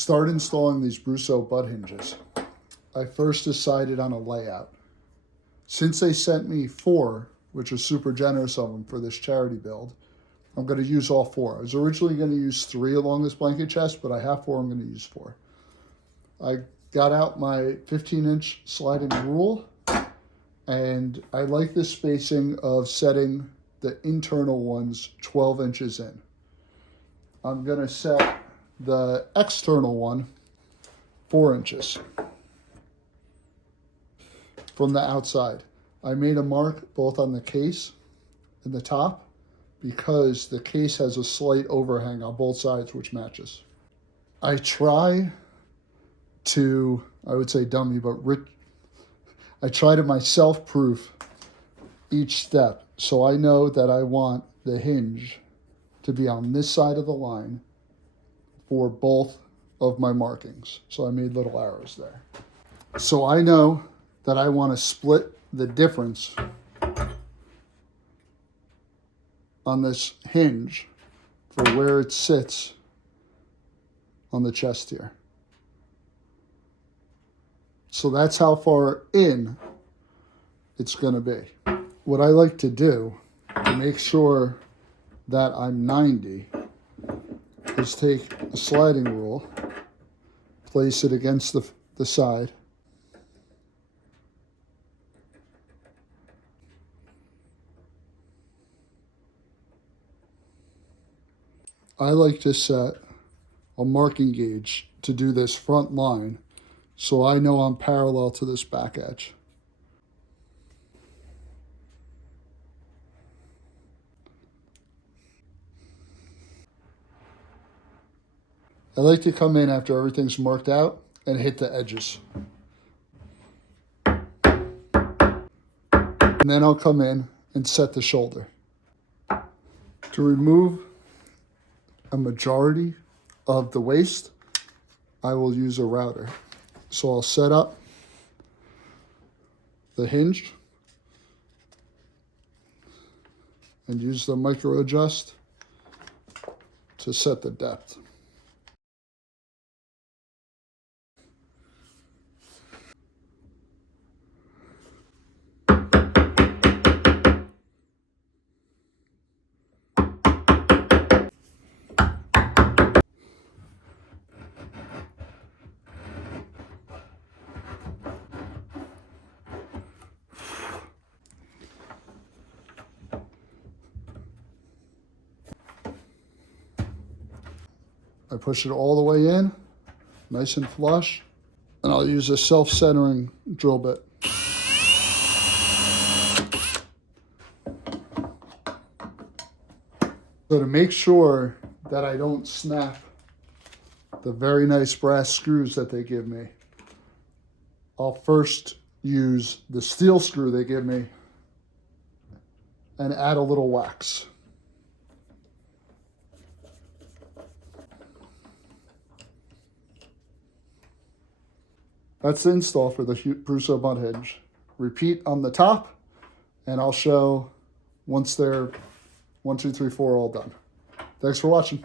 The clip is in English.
start installing these Brusso butt hinges, I first decided on a layout. Since they sent me 4, which was super generous of them for this charity build, I'm going to use all 4. I was originally going to use 3 along this blanket chest, but I have 4 I'm going to use 4. I got out my 15-inch sliding rule, and I like the spacing of setting the internal ones 12 inches in. I'm going to set the external one 4 inches from the outside. I made a mark both on the case and the top because the case has a slight overhang on both sides, which matches. I try to, I would say dummy, but I try to myself proof each step. So I know that I want the hinge to be on this side of the line for both of my markings. So I made little arrows there. So I know that I want to split the difference on this hinge for where it sits on the chest here. So that's how far in it's going to be. What I like to do to make sure that I'm 90 is take a sliding rule, place it against the side, I like to set a marking gauge to do this front line so I know I'm parallel to this back edge. I like to come in after everything's marked out and hit the edges. And then I'll come in and set the shoulder. To remove a majority of the waste, I will use a router. So I'll set up the hinge and use the micro adjust to set the depth. I push it all the way in, nice and flush, and I'll use a self-centering drill bit. So to make sure that I don't snap the very nice brass screws that they give me, I'll first use the steel screw they give me and add a little wax. That's the install for the Brusso butt hinge. Repeat on the top, and I'll show once they're 1, 2, 3, 4 all done. Thanks for watching.